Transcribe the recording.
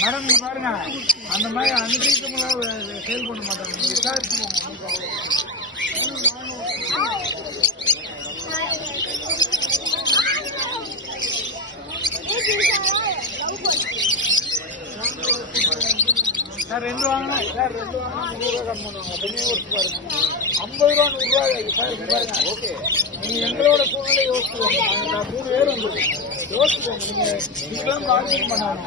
Madam பாருங்க, அந்த மாதிரி அன்ரீசனபிளா சேல் பண்ண மாட்டாங்க. நீங்க விசாரிச்சுக்கோங்க. சார் 2 வாங்கணும் சார், 2 வாங்கினா 100 ரூபா கம்மி பண்ணுவாங்க. அப்படியே யோசிச்சு பாருங்க. 50 ரூபா 100 ரூபா பாருங்க. ஓகே, நீங்க எங்களோட சூழ்நிலை யோசிச்சுக்கோங்க. 3 பேர் வந்து யோசிச்சுக்கோங்க. நீங்க பார்க்கிங் பண்ணாங்க.